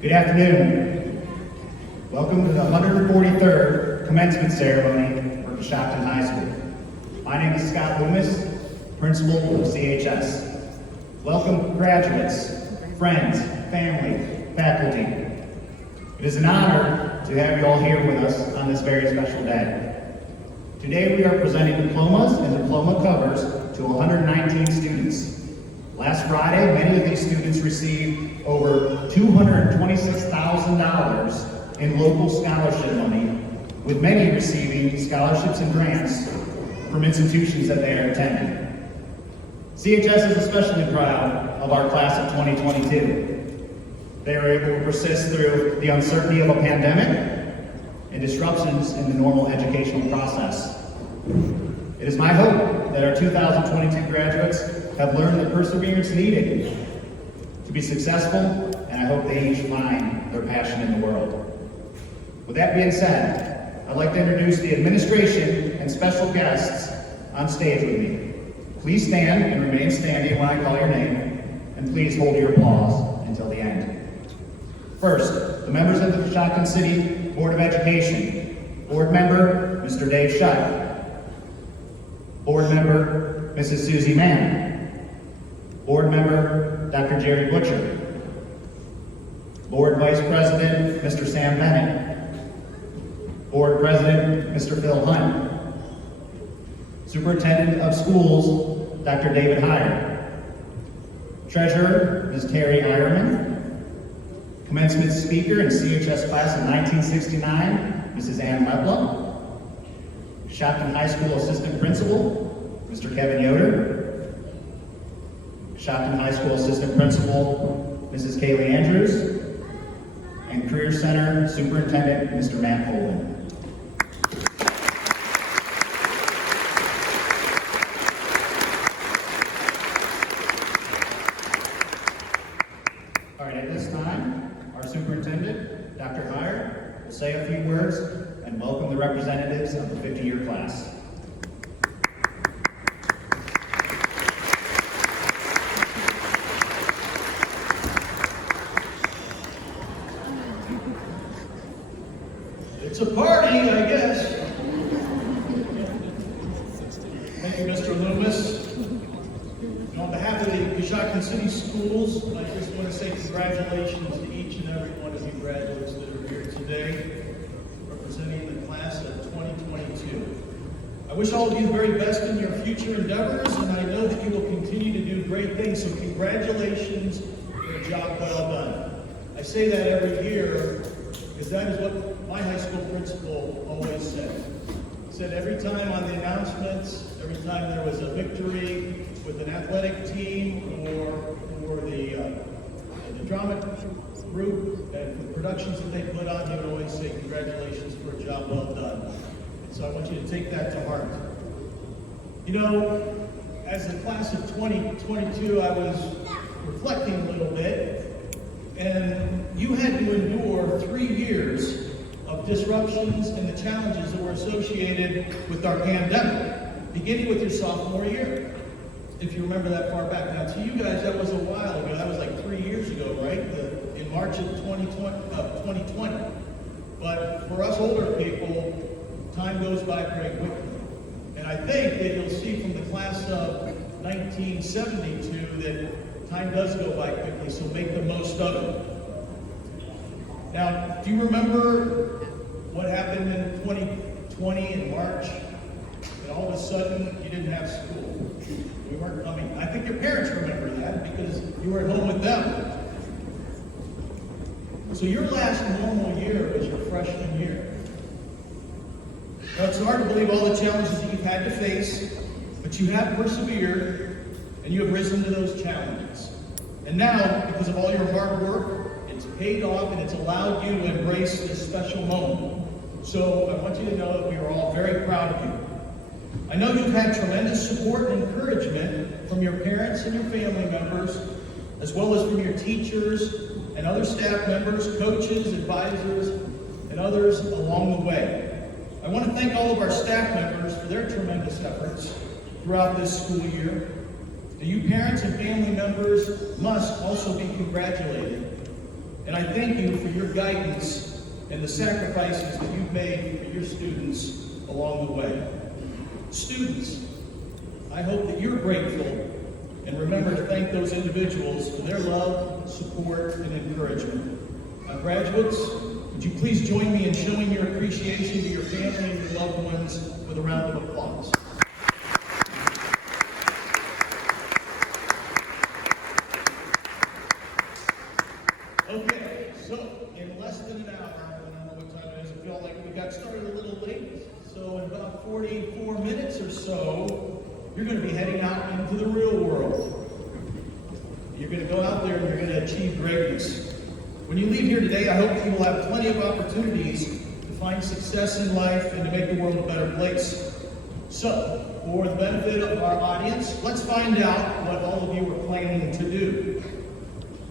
Good afternoon. Welcome to the 143rd commencement ceremony for Coshocton High School. My name is Scott Loomis, Principal of CHS. Welcome graduates, friends, family, faculty. It is an honor to have you all here with us on this very special day. Today we are presenting diplomas and diploma covers to 119 students. Last Friday, many of these students received over $226,000 in local scholarship money, with many receiving scholarships and grants from institutions that they are attending. CHS is especially proud of our class of 2022. They are able to persist through the uncertainty of a pandemic and disruptions in the normal educational process. It is my hope that our 2022 graduates have learned the perseverance needed to be successful, and I hope they each find their passion in the world. With that being said, I'd like to introduce the administration and special guests on stage with me. Please stand and remain standing when I call your name, and please hold your applause until the end. First, the members of the Coshocton City Board of Education. Board member, Mr. Dave Shutt. Board member, Mrs. Susie Mann. Board member, Dr. Jerry Butcher. Board Vice President, Mr. Sam Bennett. Board President, Mr. Phil Hunt. Superintendent of Schools, Dr. David Heyer. Treasurer, Ms. Terry Ironman. Commencement speaker in CHS class of 1969, Mrs. Ann Leppla. Coshocton High School Assistant Principal, Mr. Kevin Yoder. Coshocton High School Assistant Principal, Mrs. Kayley Andrews. And Career Center Superintendent, Mr. Matt Holden. All right, at this time, our Superintendent, Dr. Heyer, will say a few words and welcome the representatives of the 50-year class. It's a party, I guess. Thank you, Mr. Loomis. And on behalf of the Coshocton City Schools, I just want to say congratulations to each and every one of you graduates that are here today, representing the class of 2022. I wish all of you the very best in your future endeavors, and I know that you will continue to do great things, so congratulations for a job well done. I say that every year because that is what my high school principal always said. He said every time on the announcements, every time there was a victory with an athletic team or the drama group and the productions that they put on, he would always say congratulations for a job well done. And so I want you to take that to heart. You know, as a class of 2022, I was reflecting a little bit, and you had to endure 3 years of disruptions and the challenges that were associated with our pandemic, beginning with your sophomore year. If you remember that far back. Now, to you guys, that was a while ago. That was like 3 years ago, right? In March of 2020. But for us older people, time goes by very quickly. And I think that you'll see from the class of 1972 that time does go by quickly, so make the most of it. Now, do you remember what happened in 2020 in March? And all of a sudden, you didn't have school. We weren't coming. I think your parents remember that because you were at home with them. So your last normal year was your freshman year. Now, it's hard to believe all the challenges that you've had to face, but you have persevered and you have risen to those challenges. And now, because of all your hard work, it's paid off and it's allowed you to embrace this special moment. So I want you to know that we are all very proud of you. I know you've had tremendous support and encouragement from your parents and your family members, as well as from your teachers and other staff members, coaches, advisors, and others along the way. I want to thank all of our staff members for their tremendous efforts throughout this school year. You parents and family members must also be congratulated. And I thank you for your guidance and the sacrifices that you've made for your students along the way. Students, I hope that you're grateful and remember to thank those individuals for their love, support, and encouragement. Graduates, would you please join me in showing your appreciation to your family and your loved ones with a round of applause. Okay, so in less than an hour, I don't know what time it is, I feel like we got started a little late, so in about 44 minutes or so, you're going to be heading out into the real world. You're going to go out there and you're going to achieve greatness. When you leave here today, I hope you will have plenty of opportunities to find success in life and to make the world a better place. So, for the benefit of our audience, let's find out what all of you are planning to do.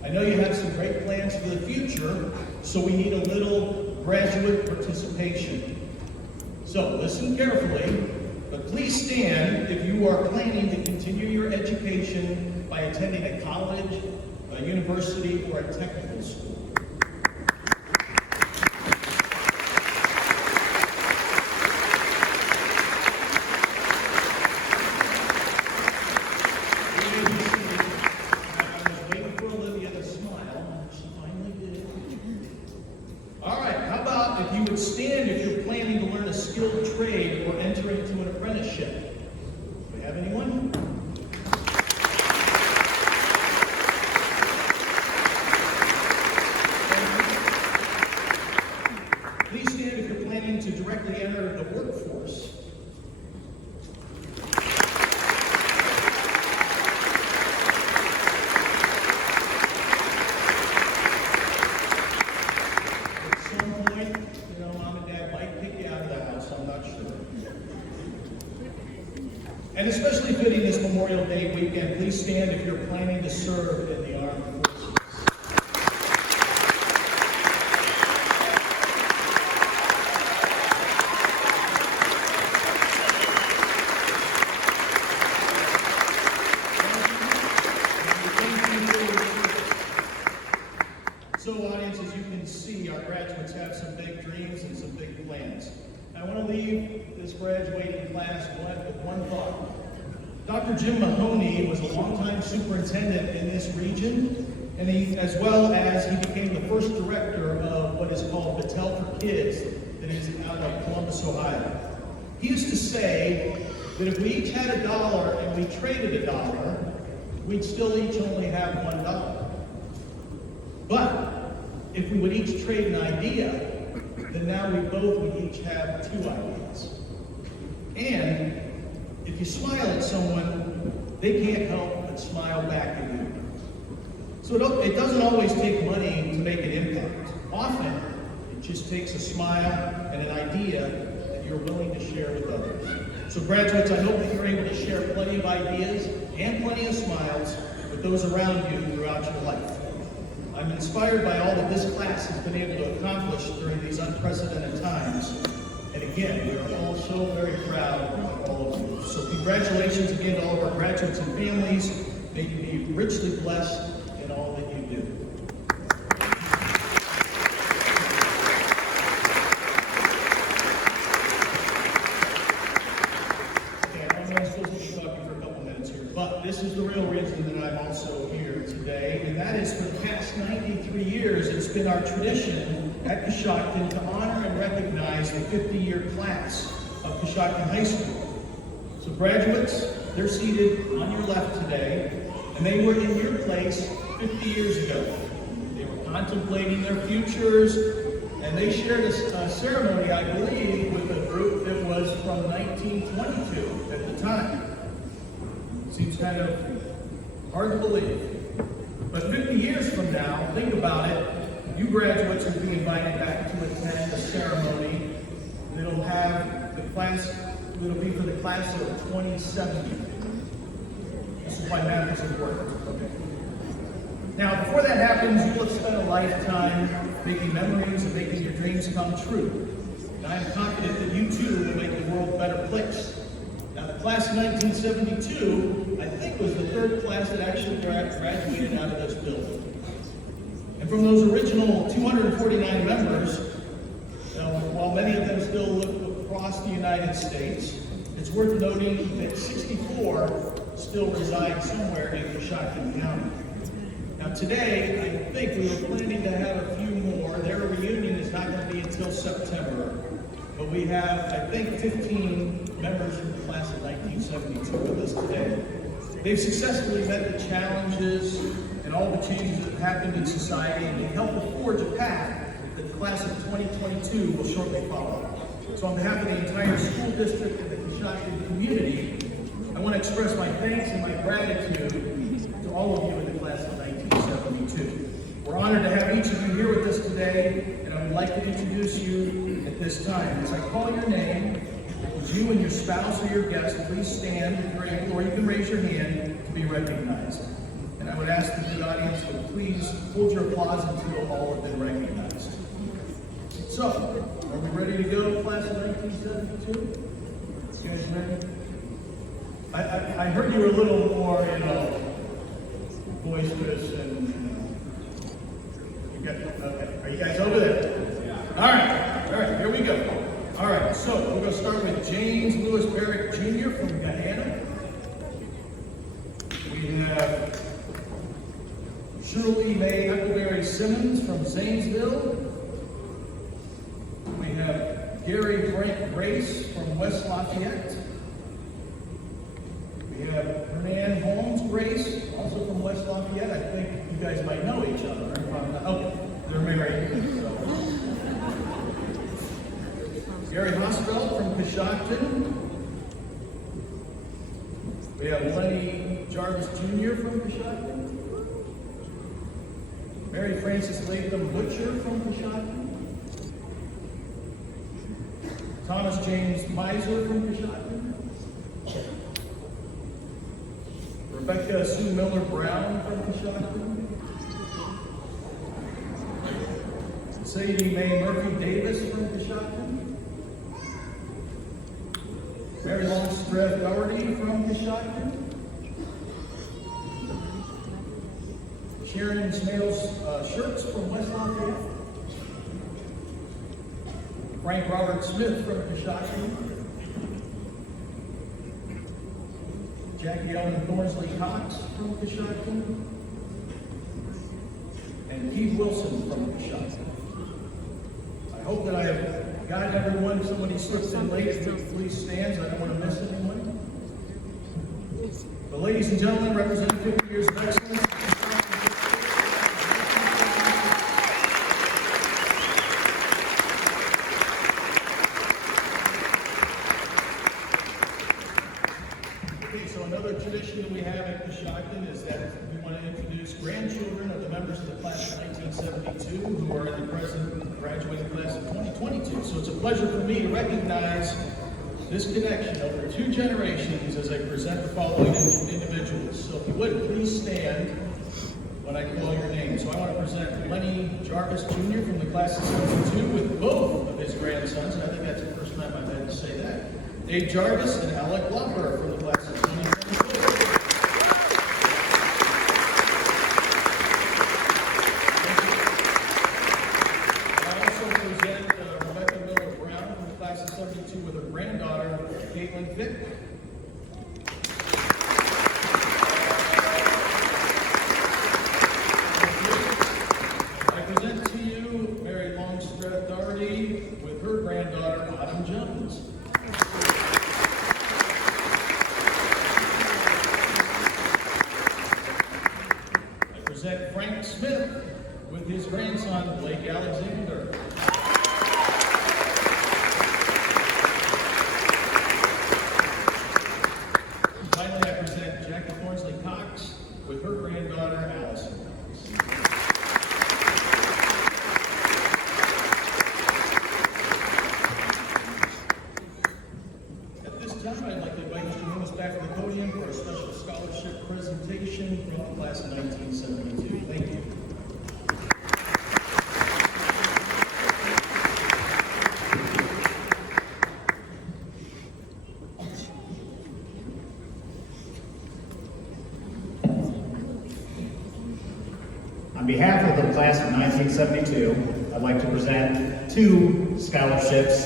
I know you have some great plans for the future, so we need a little graduate participation. So, listen carefully, but please stand if you are planning to continue your education by attending a college, a university, or a technical school. I was waiting for Olivia to smile. She finally did. All right, how about if you would stand if you're planning to learn a skilled trade or enter into an apprenticeship? Do we have anyone? Please stand if you're planning to directly enter the workforce. At some point, Mom and Dad might kick you out of the house, I'm not sure. And especially fitting this Memorial Day weekend, please stand if you're planning to serve in the armed forces. So, audience, as you can see, our graduates have some big dreams and some big plans. I want to leave this graduating class with one thought. Dr. Jim Mahoney was a longtime superintendent in this region, and as well as he became the first director of what is called Battelle for Kids, that is out of Columbus, Ohio. He used to say that if we each had $1 and we traded $1, we'd still each only have $1. But if we would each trade an idea, then now we both would each have 2 ideas. And if you smile at someone, they can't help but smile back at you. So it doesn't always take money to make an impact. Often, it just takes a smile and an idea that you're willing to share with others. So graduates, I hope that you're able to share plenty of ideas and plenty of smiles with those around you throughout your life. I'm inspired by all that this class has been able to accomplish during these unprecedented times. And again, we are all so very proud of all of you. So congratulations again to all of our graduates and families. May you be richly blessed in all that you do. Okay, I'm only supposed to be talking for a couple minutes here, but this is the real reason that I'm also here today, and that is for the past 93 years, it's been our tradition at Coshocton to honor and recognize the 50-year class of Coshocton High School. So graduates, they're seated on your left today, and they were in your place 50 years ago. They were contemplating their futures, and they shared a ceremony, I believe, with a group that was from 1922 at the time. Seems kind of hard to believe. But 50 years from now, think about it, you graduates will be invited back to attend a ceremony that'll have the class, it'll be for the class of 2070. This is why math is important. Okay. Now, before that happens, you will have spent a lifetime making memories and making your dreams come true. And I am confident that you too will make the world a better place. Now, the class of 1972, I think, was the third class that actually graduated out of this building. And And from those original 249 members, while many of them still live across the United States, it's worth noting that 64 still reside somewhere in Coshocton County. Now today, I think we were planning to have a few more. Their reunion is not going to be until September, but we have, I think, 15 members from the class of 1972 with us today. They've successfully met the challenges and all the changes that have happened in society, and they've helped to forge a path that the class of 2022 will shortly follow. So on behalf of the entire school district and the Coshocton community, I want to express my thanks and my gratitude to all of you in the class of 1972. We're honored to have each of you here with us today, and I would like to introduce you at this time. As I call your name, would you and your spouse or your guest please stand if you're able, or you can raise your hand to be recognized. And I would ask that the audience would please hold your applause until all have been recognized. So, are we ready to go, class of 1972? You guys ready? I heard you were a little more, boisterous and, okay. Are you guys over there? Yeah. All right, here we go. All right, so we're going to start with James Lewis Barrett Jr. from Gahanna. We have Shirley Mae Huckleberry Simmons from Zanesville. We have Gary Frank Grace from West Lafayette. We have Hernan Holmes Grace, also from West Lafayette. I think you guys might know each other. Okay, they're married. So. Gary Hosfeld from Coshocton. We have Lenny Jarvis Jr. from Coshocton. Mary Frances Latham Butcher from Coshocton. Thomas James Miser from Coshocton. Rebecca Sue Miller Brown from Coshocton. Sadie Mae Murphy Davis from Coshocton. Mary Longstreth Doherty from Coshocton. Sharon Smales Shirts from West Lafayette. Frank Robert Smith from Coshocton. Jackie Ellen Thornsley Cox from Coshocton. And Keith Wilson from Coshocton. I hope that I have got everyone. If somebody slips in late, please stand, so I don't want to miss anyone. But ladies and gentlemen, representing 50 years of excellence. Okay, so another tradition that we have at Coshocton is that we want to introduce grandchildren of the members of the class of 1972 who are in the present graduating class of 2022. So it's a pleasure for me to recognize this connection over 2 generations as I present the following individuals. So if you would, please stand when I call your name. So I want to present Lenny Jarvis Jr. from the class of 72 with both of his grandsons, and I think that's the first time I've had to say that. Dave Jarvis and Alec Leppla from the class of 2022. With her granddaughter, Caitlin Vick. I present to you Mary Longstreth Doherty with her granddaughter, Autumn Jones. I present Frank Smith with his grandson, Blake Alexander. With her granddaughter, Allison. At this time, I'd like to invite Mr. Loomis back to the podium for a special scholarship presentation from the class of 1972. Thank you. On behalf of the class of 1972, I'd like to present 2 scholarships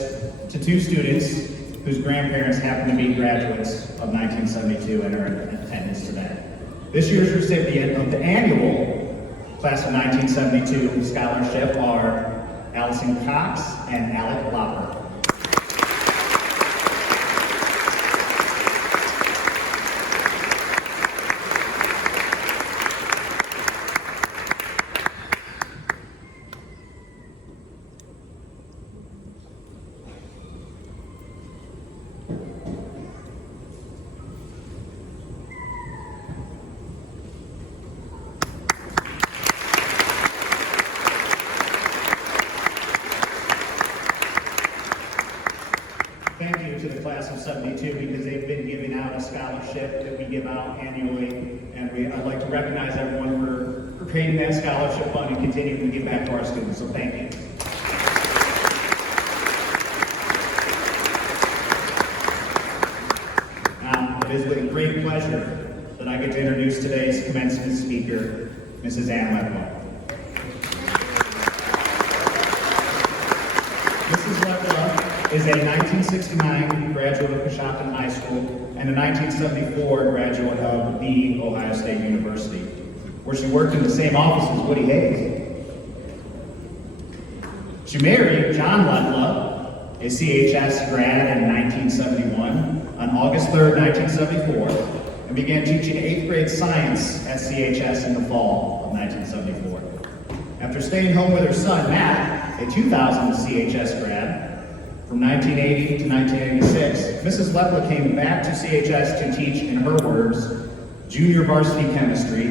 to 2 students whose grandparents happen to be graduates of 1972 and are in attendance today. This year's recipient of the annual class of 1972 scholarship are Allison Cox and Alec Leppla. Thank you to the class of 72 because they've been giving out a scholarship that we give out annually, and I'd like to recognize everyone for creating that scholarship fund and continuing to give back to our students, so thank you. Now, it is with a great pleasure that I get to introduce today's commencement speaker, Mrs. Leppla. Mrs. Leppla is a 1969 graduate of Coshocton High School and a 1974 graduate of the Ohio State University, where she worked in the same office as Woody Hayes. She married John Leppla, a CHS grad in 1971, on August 3rd, 1974, and began teaching 8th grade science at CHS in the fall of 1974. After staying home with her son, Matt, a 2000 CHS grad, from 1980 to 1986, Mrs. Leppla came back to CHS to teach, in her words, junior varsity chemistry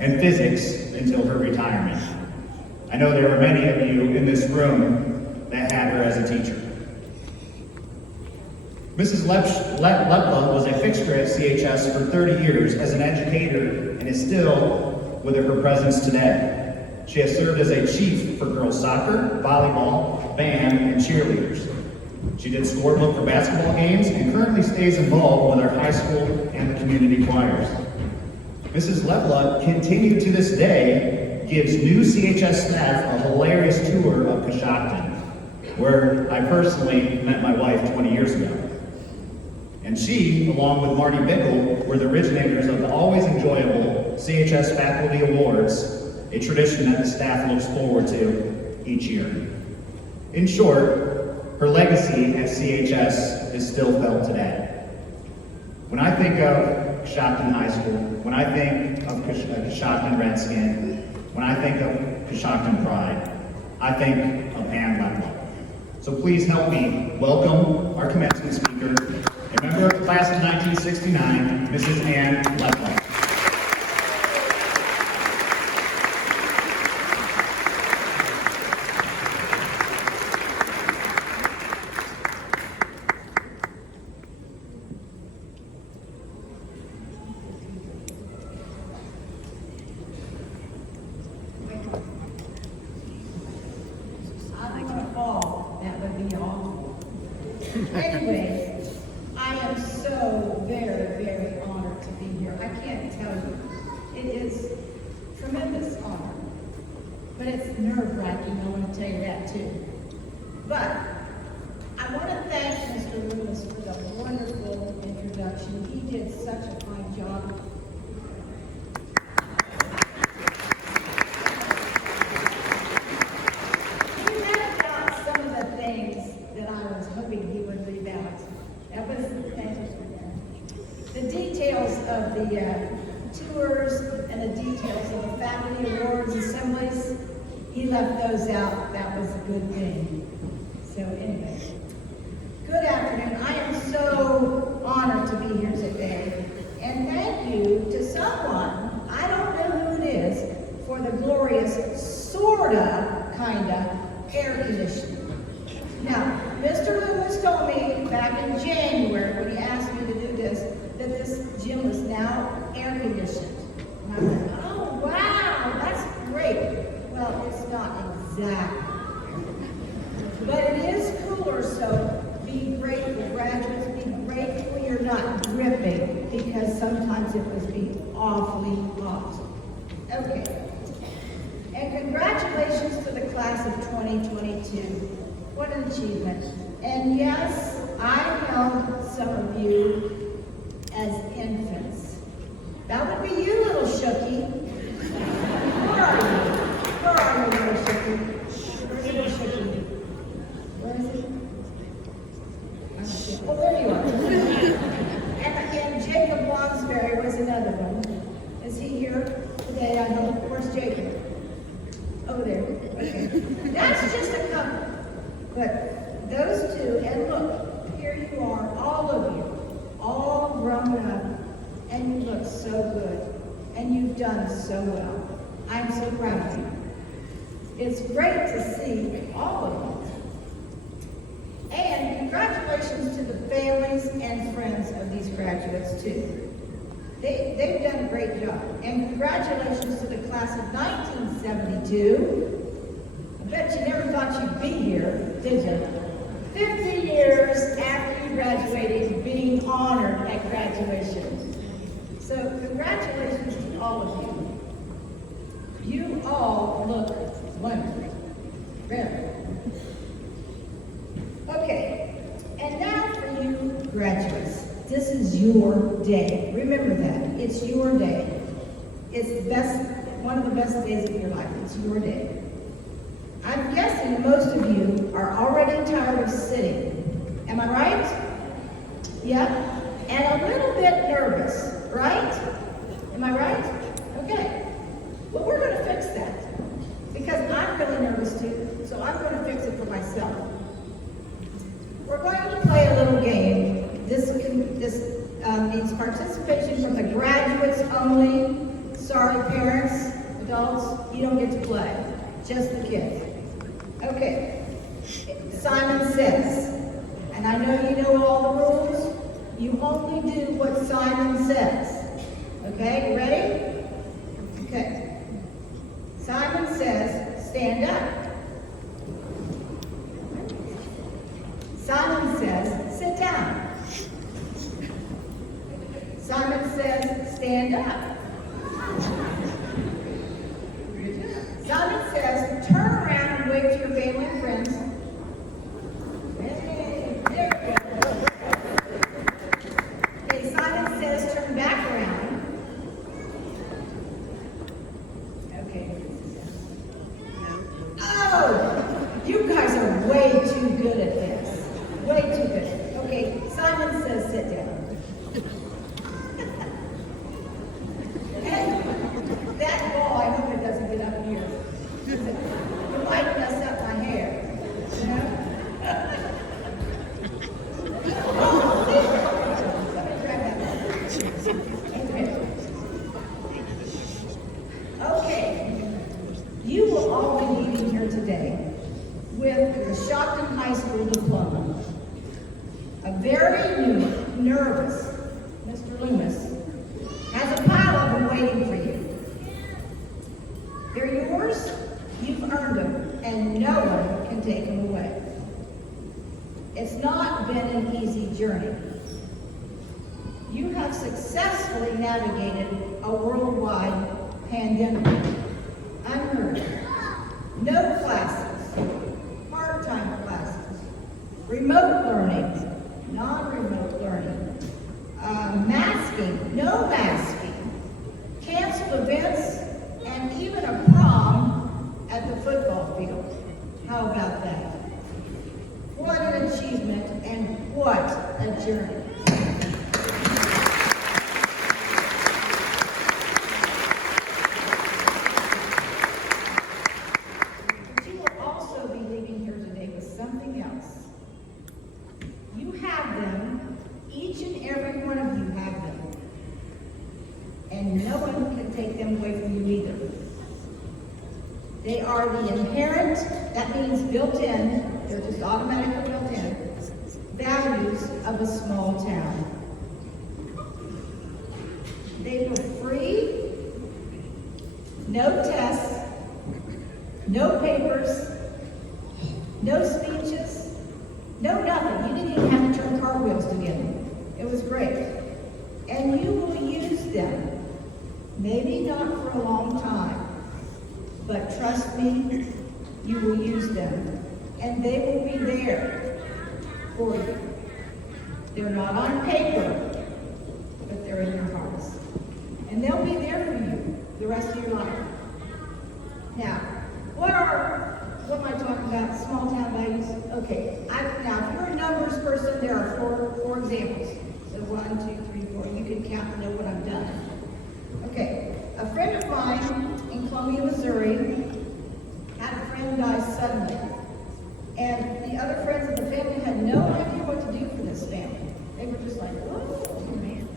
and physics until her retirement. I know there are many of you in this room that had her as a teacher. Mrs. Leppla was a fixture at CHS for 30 years as an educator and is still with her presence today. She has served as a chief for girls soccer, volleyball, band, and cheerleaders. She did scorebook for basketball games and currently stays involved with our high school and the community choirs. Mrs. Leppla, continued to this day, gives new CHS staff a hilarious tour of Coshocton, where I personally met my wife 20 years ago. And she, along with Marty Bickle, were the originators of the always enjoyable CHS Faculty Awards, a tradition that the staff looks forward to each year. In short, her legacy at CHS is still felt today. When I think of Coshocton High School, when I think of Coshocton Redskin, when I think of Coshocton Pride, I think of Leppla. So please help me welcome our commencement speaker, a member of the class of 1969, Mrs. Leppla. Anyway, I am so very, very honored to be here. I can't tell you. It is a tremendous honor. But it's nerve-wracking, I want to tell you that too. But I want to thank Mr. Loomis for the wonderful introduction. He did such a fine job. He left out some of the things that I was hoping he would leave out. That was the details of the tours and the details of the faculty awards assemblies. He left those out. That was a good thing. So anyway, good afternoon. I am so honored to be here today. And thank you to someone, I don't know who it is, for the glorious, sorta, kinda, air conditioning. Now, Mr. Loomis told me back in January when he asked me to do this, that this gym was now air conditioned. And I went, oh wow, that's great. Well, it's not exactly. But it is cooler, so be grateful, graduates, be grateful you're not dripping, because sometimes it was be awfully hot. Okay. What an achievement. And yes, I held some of you as infants. That would be you, little Shooky. Where are you? Where are you, little Shooky? Where's little Shooky? Where is it? I don't see it. Oh, there you are. and Jacob Wansberry was another one. Is he here today? I know. Where's Jacob? Oh, there. Okay. That's just a couple. But those two, and look, here you are, all of you, all grown up, and you look so good, and you've done so well. I'm so proud of you. It's great to see all of you. And congratulations to the families and friends of these graduates, too. They've done a great job. And congratulations to the class of 1972. I bet you never thought you'd be here, did you? 50 years after you graduated, being honored at graduation. So congratulations to all of you. You all look wonderful. Really. Okay, and now for you graduates. This is your day. Remember that. It's your day. It's the best, one of the best days of your life. It's your day. I'm guessing most of you are already tired of sitting. Am I right? Yep. And a little bit nervous, right? Am I right? Okay. Well, we're going to fix that. Because I'm really nervous too, so I'm going to fix it for myself. We're going to play a little game. This needs participation from the graduates only. Sorry, parents, adults, you don't get to play. Just the kids. Okay. Simon says, and I know you know all the rules. You only do what Simon says. Okay, you ready? Okay. Simon says, stand up. Simon says, sit down. Simon says, stand up. Simon says, turn around and wave to your family and friends. Hey, there we go. Okay, Simon says, turn back around. Okay. Oh, you guys are way too good at this. Way too good. Okay, Simon says, sit down. And that ball, I hope it doesn't get up here. It might mess up my hair. You know? Somebody grab that ball. Okay. You will all be leaving here today with the Coshocton High School diploma. A very nervous Mr. Loomis has a pile of them waiting for you. They're yours, you've earned them, and no one can take them away. It's not been an easy journey. You have successfully navigated a worldwide pandemic. Unheard of. No classes, part-time classes, remote learning, non-remote learning, masking, no masking, canceled events, and even a prom at the football field. How about that? What an achievement and what a journey. But you will also be leaving here today with something else. You have them, each and every one of you have them. And no one can take them away from you either. They are the inherent, that means built in, they're just automatically built in, values of a small town. They were free, no tests, no papers, no speeches, no nothing. You didn't even have to turn cartwheels to get them. It was great. And you will use them. Maybe not for a long time, but trust me, you will use them. and they will be there for you. They're not on paper, but they're in your hearts. And they'll be there for you the rest of your life. Now, what am I talking about? Small town values? Okay, now if you're a numbers person, there are four examples. So 1, 2, 3, 4, you can count and know what I've done. Okay, a friend of mine in Columbia, Missouri, had a friend die suddenly. And the other friends of the family had no idea what to do for this family. They were just like, oh man.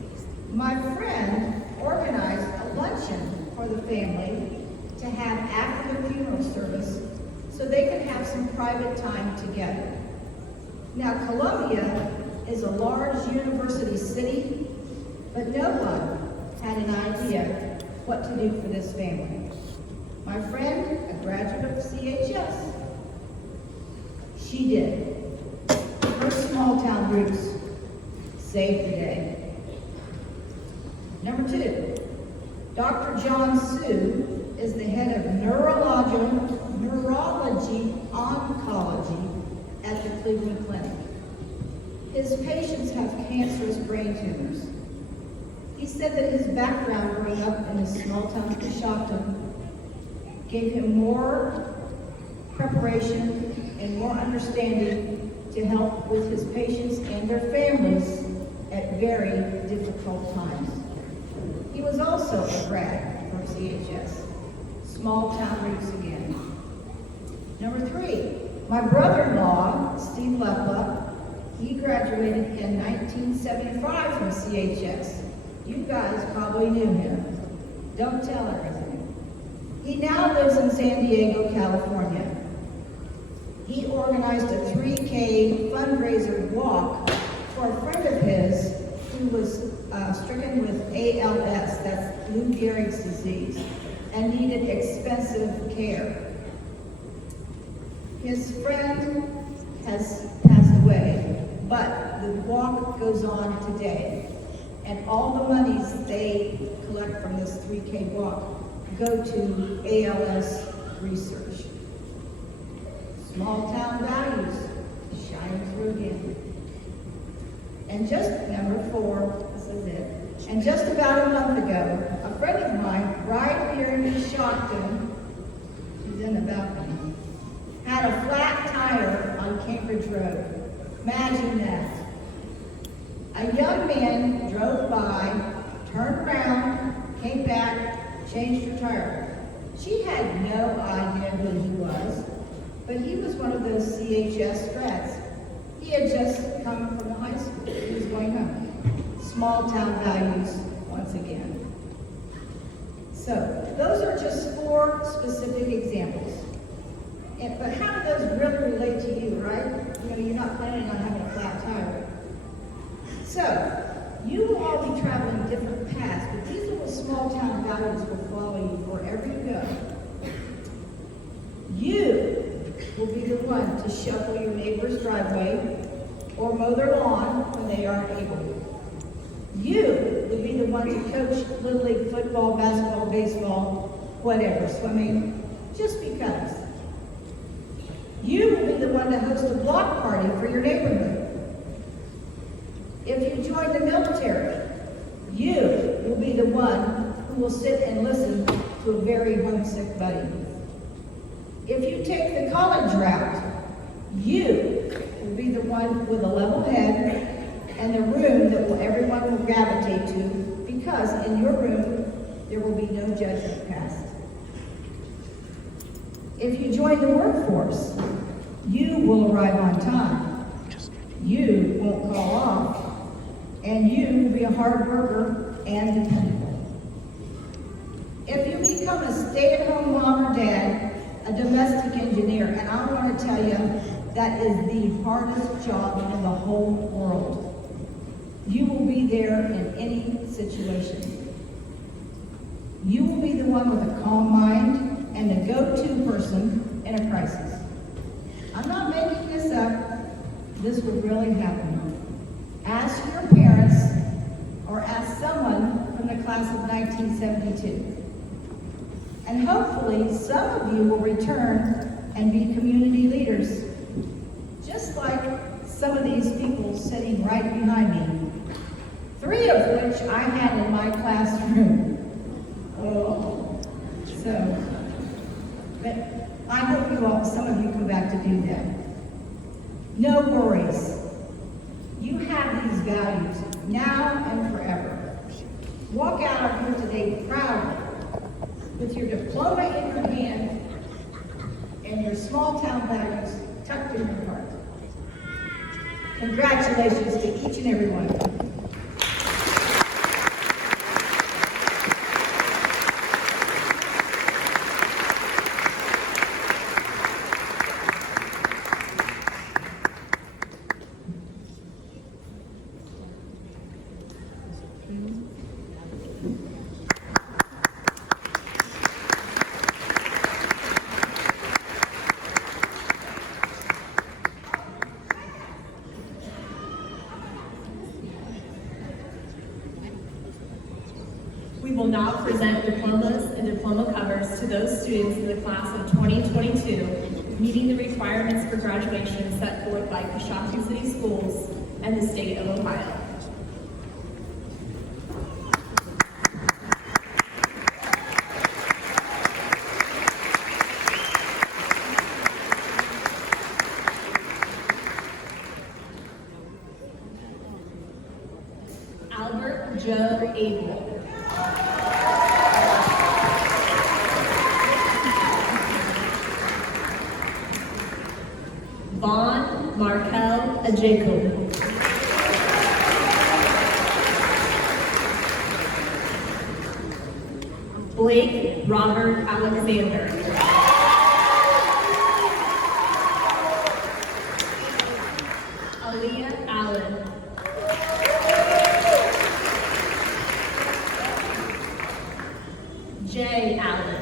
My friend organized a luncheon for the family to have after the funeral service so they could have some private time together. Now, Columbia is a large university city, but no one had an idea what to do for this family. My friend, a graduate of CHS, she did. Her small town roots saved the day. Number 2, Dr. John Sue is the head of neurology oncology at the Cleveland Clinic. His patients have cancerous brain tumors. He said that his background growing up in his small town of Coshocton gave him more preparation and more understanding to help with his patients and their families at very difficult times. He was also a grad from CHS. Small town roots again. Number 3, my brother-in-law, Steve Leppla, he graduated in 1975 from CHS. You guys probably knew him. Don't tell everything. He now lives in San Diego, California. He organized a 3K fundraiser walk for a friend of his who was stricken with ALS, that's Lou Gehrig's disease, and needed expensive care. His friend has passed away, but the walk goes on today. And all the monies they collect from this 3K walk go to ALS research. Small town values shine through again. And just, number 4, this is it. And just about a month ago, a friend of mine, right here in Coshocton, she's in the balcony, had a flat tire on Cambridge Road. Imagine that. A young man drove by, turned around, came back, changed her tire. She had no idea who he was, but he was one of those CHS grads. He had just come from the high school. He was going home. Small town values once again. So those are just 4 specific examples. But how do those really relate to you, right? You know, you're not planning on having a flat tire. So, you will all be traveling different paths, but these little small town values will follow you wherever you go. You will be the one to shovel your neighbor's driveway or mow their lawn when they aren't able. You will be the one to coach Little League football, basketball, baseball, whatever, swimming, just because. You will be the one to host a block party for your neighborhood. If you join the military, you will be the one who will sit and listen to a very homesick buddy. If you take the college route, you will be the one with a level head and the room that everyone will gravitate to, because in your room, there will be no judgment passed. If you join the workforce, you will arrive on time. You won't call off. And you will be a hard worker and dependable. If you become a stay-at-home mom or dad, a domestic engineer, and I want to tell you, that is the hardest job in the whole world. You will be there in any situation. You will be the one with a calm mind and the go-to person in a crisis. I'm not making this up. This would really happen. Ask your parents or ask someone from the class of 1972. And hopefully some of you will return and be community leaders just like some of these people sitting right behind me, 3 of which I had in my classroom. Oh, so, but I hope you all, some of you come back to do that. No worries. You have these values now and forever. Walk out of here today proudly with your diploma in your hand and your small town values tucked in your heart. Congratulations to each and every one of you. We will now present diplomas and diploma covers to those students in the class of 2022, meeting the requirements for graduation set forth by Coshocton City Schools and the state of Ohio. Albert Joe Abel. Vaughn Markel Ajacob. Blake Robert Alexander. Aaliyah Allen. Jay Allen.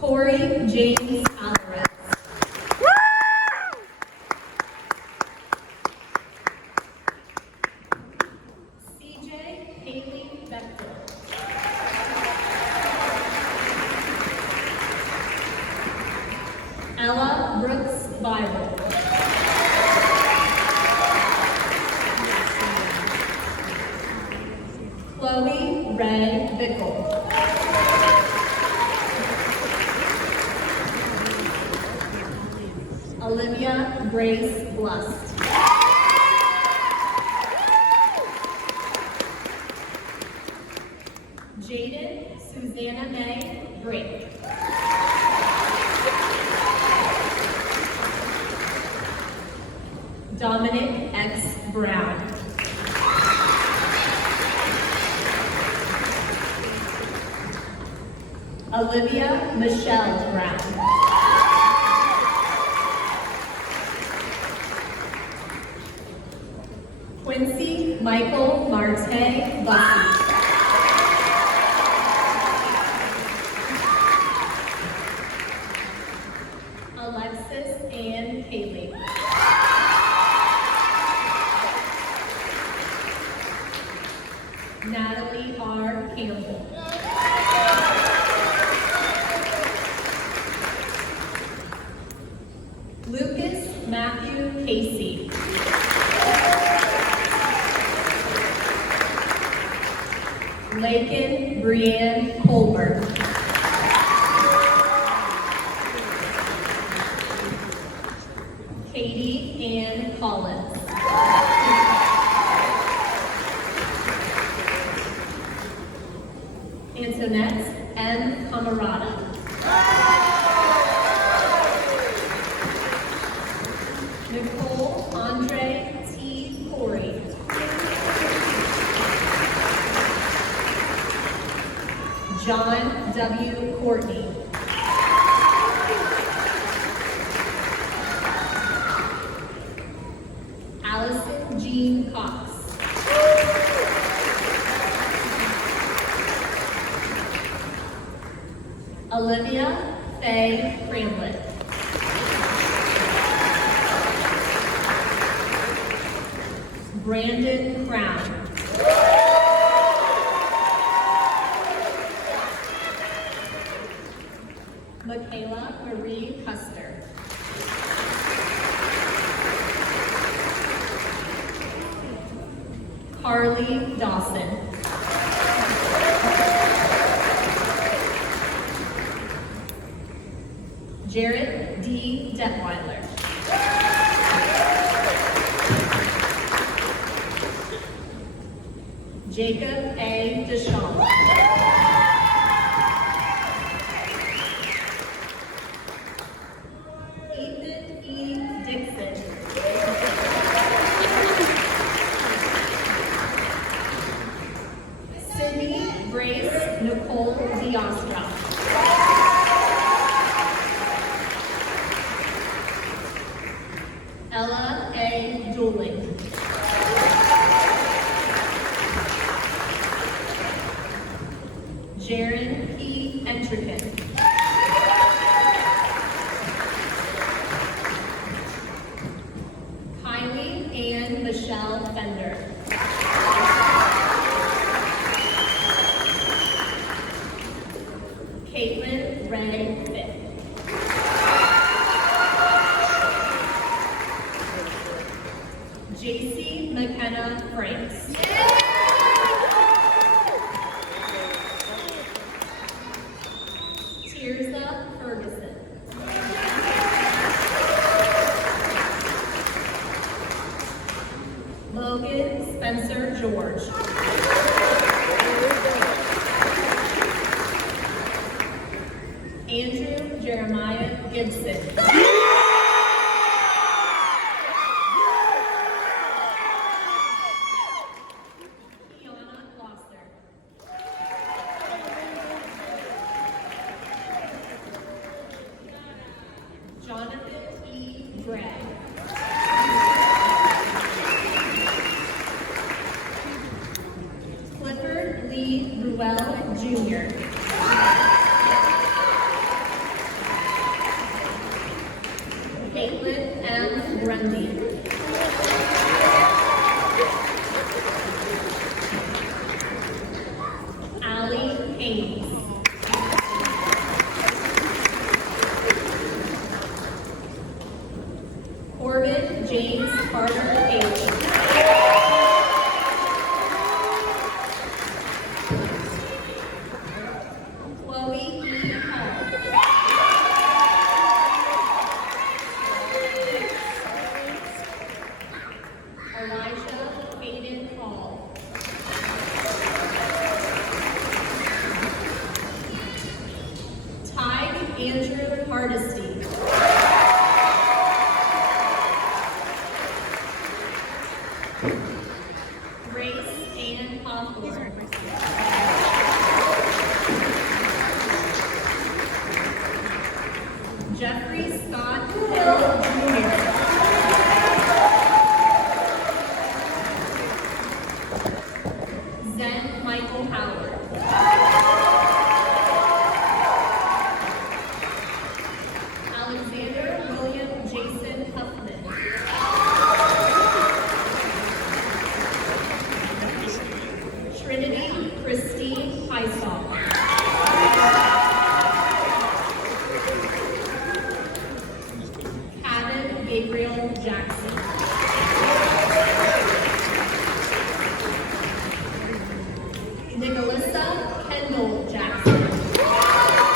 Corey James Alvarez. CJ Kayley Andrews. Ella Brooks Bible. Chloe Ray Bickle. Olivia Grace Blust. Jaden Susanna May Brink. Dominic X. Brown. Olivia Michelle Brown. Quincy Michael Marte Bussey. Alexis Ann Haley. Natalie R. Campbell. Lucas Matthew Casey. Lakin Brianne Colbert. Katie Ann Collins. Antoinette M. Camarada. Nicole Andre T. Corey. John W. Courtney. Allison Jean Cox. Olivia Faye Cramlett. Brandon Crown. Carly Dawson. Jarrett D. Detweiler. Jacob A. Deschamps. Ethan E. Dixon. Sydney Grace Nicole Diostra. Ella A. Dooling. Jaron P. Entrican. Kylie Ann Michelle Fender. Caitlin Ray Fitt. JC McKenna Franks. Tirza Ferguson. Logan Spencer George. Andrew Jeremiah Gibson. Kiana Gloucester. Jonathan E. Gray. Clifford Lee Ruel Jr. Caitlin M. Grundy. Allie Haynes. Corbin James Carter H. Chloe E. Hall. Elijah Hayden Hall. Ty Andrew Hardesty. Grace Ann Hawthorne. Jeffrey Scott Hill Jr. Zen Michael Howard. Alexander William Jason Huffman. Trinity Christine Heisel. Kevin Gabriel Jackson. Nicolissa Kendall Jackson.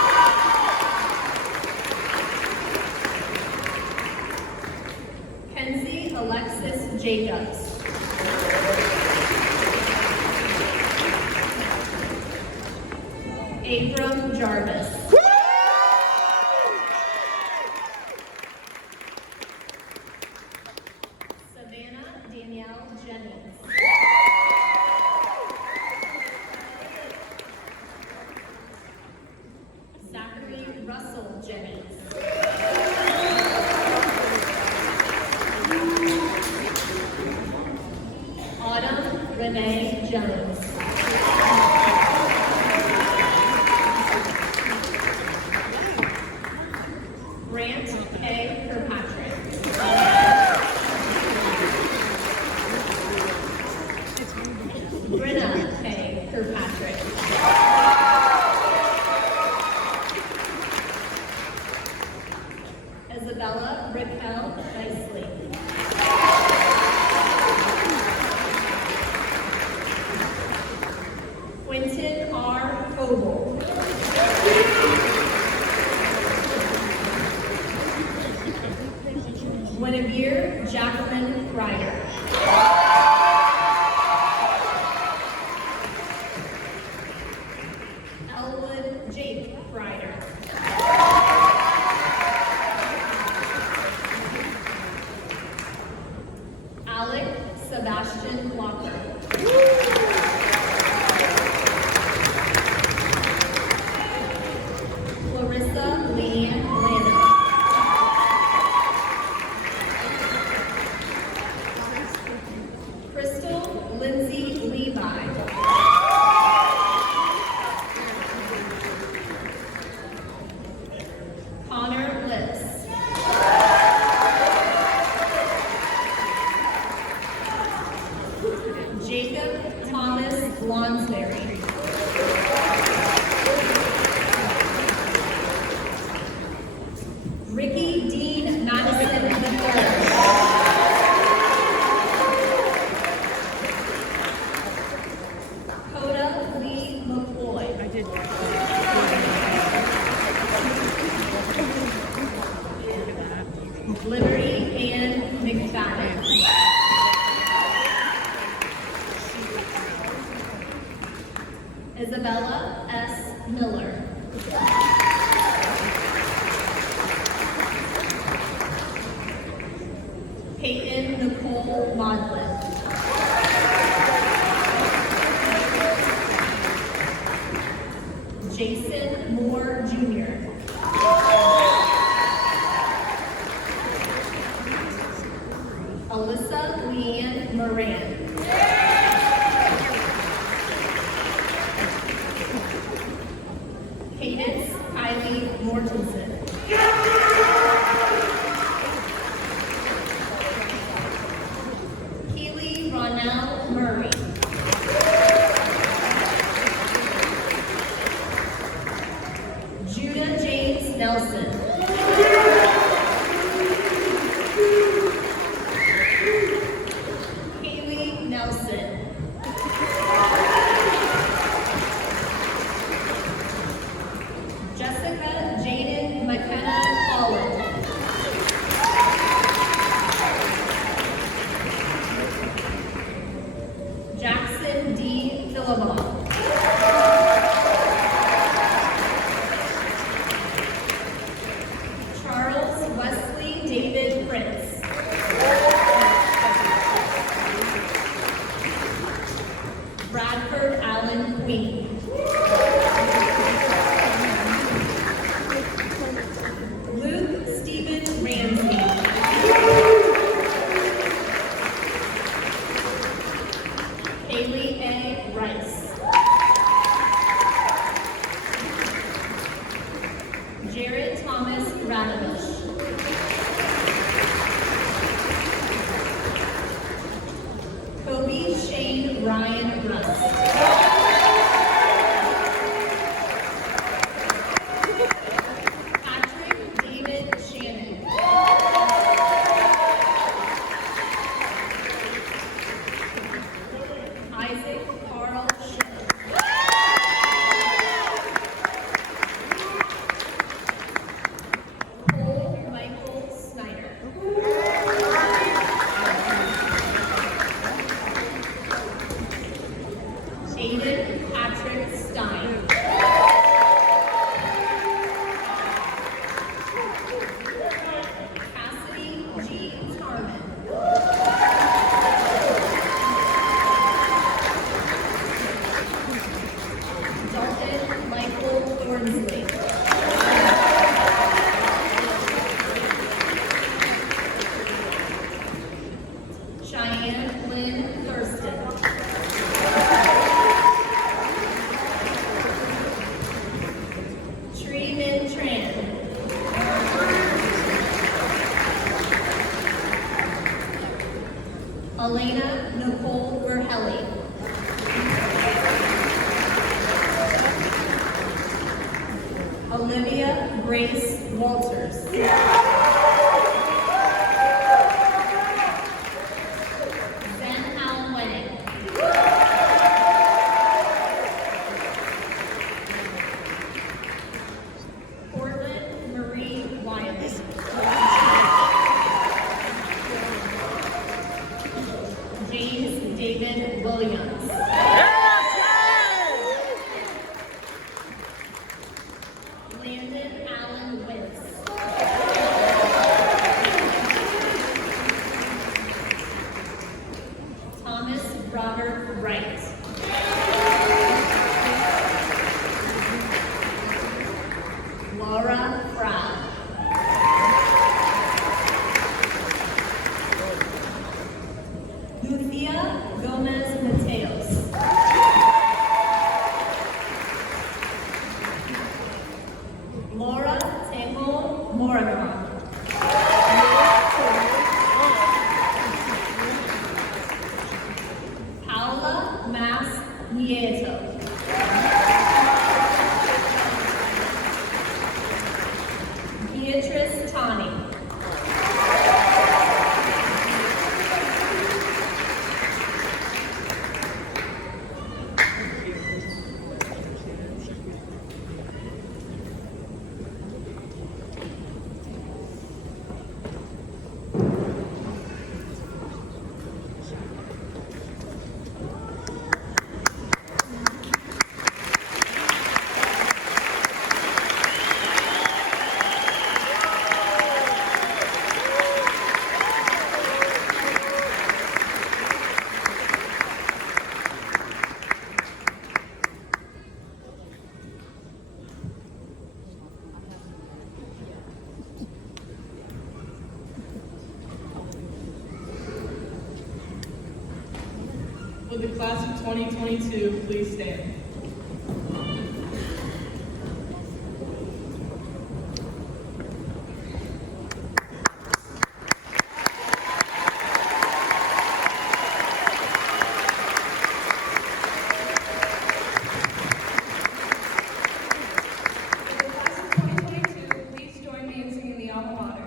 Kenzie Alexis Jacobs. Abram Jarvis. Savannah Danielle Jennings. Zachary Russell Jennings. Autumn Renee Jones. Grant K. Kirkpatrick. Brenna K. Kirkpatrick. Isabella Raquel Nicely. Jacqueline Ryder. Elwood Jake Ryder. Alec Sebastian Walker. Clarissa Leanne Lano. Crystal Lindsay Levi. Connor Lips. Jacob Thomas Lonsberry. Ricky Dean Madison III. Coda Lee McCoy. I did. Liberty Ann McFadden. Isabella S. Miller. Peyton Nicole Maudlin. Jason Moore Jr. Alyssa Leanne Moran. Cadence Kylie Mortensen. Keely Ronell Murray. Judah James Nelson. Haley Nelson. Jessica Jaden McKenna Holland. Jackson D. Philibon. Charles Wesley David Prince. Bradford Allen Queen. Luke Stephen Ramsey. Haley A. Rice. Jared Thomas Radovich. Kobe Shane Ryan Rust. Patrick David Shannon. Isaac Carl Schiller. Cole Michael Snyder. Aiden Patrick Stein. Cassidy G. Tarman. Dalton Michael Thornsley. Cheyenne Lynn Thurston. Tree Min Tran. Elena Nicole Verhelli. Olivia Grace Walters. Zen Al Wenning. Portland Marie Wiley. James David Williams. Landon Allen Wentz. Thomas Robert Wright. Laura Fry. Lucia Gomez Mateos. Laura Temple Morgan. Paula Mas Nieto. Beatrice Tani. Would the class of 2022 please stand? Would the class of 2022 please join me in singing the Alma Mater?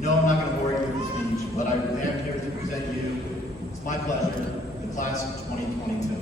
No, I'm not going to bore you with this speech, but I am here to present you, it's my pleasure, the class of 2022.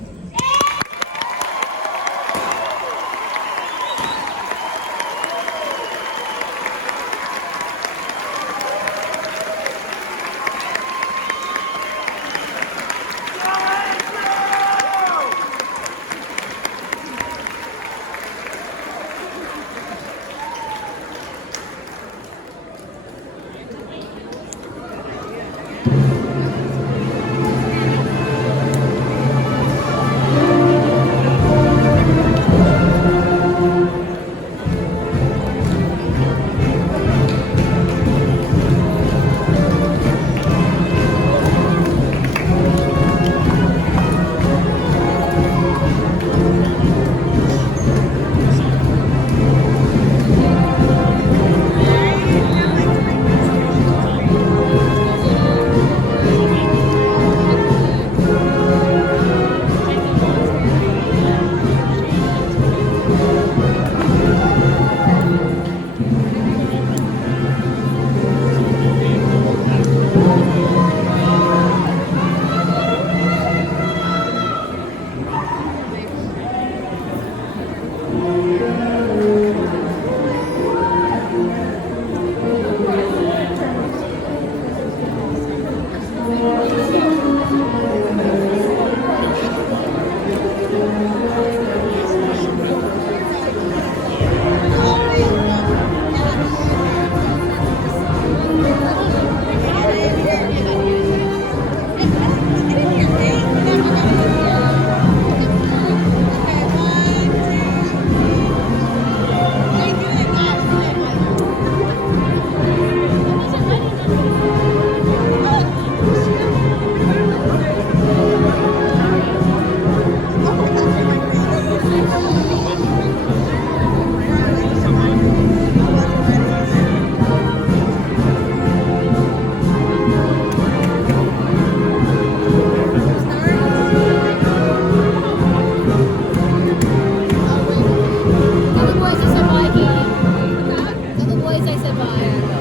And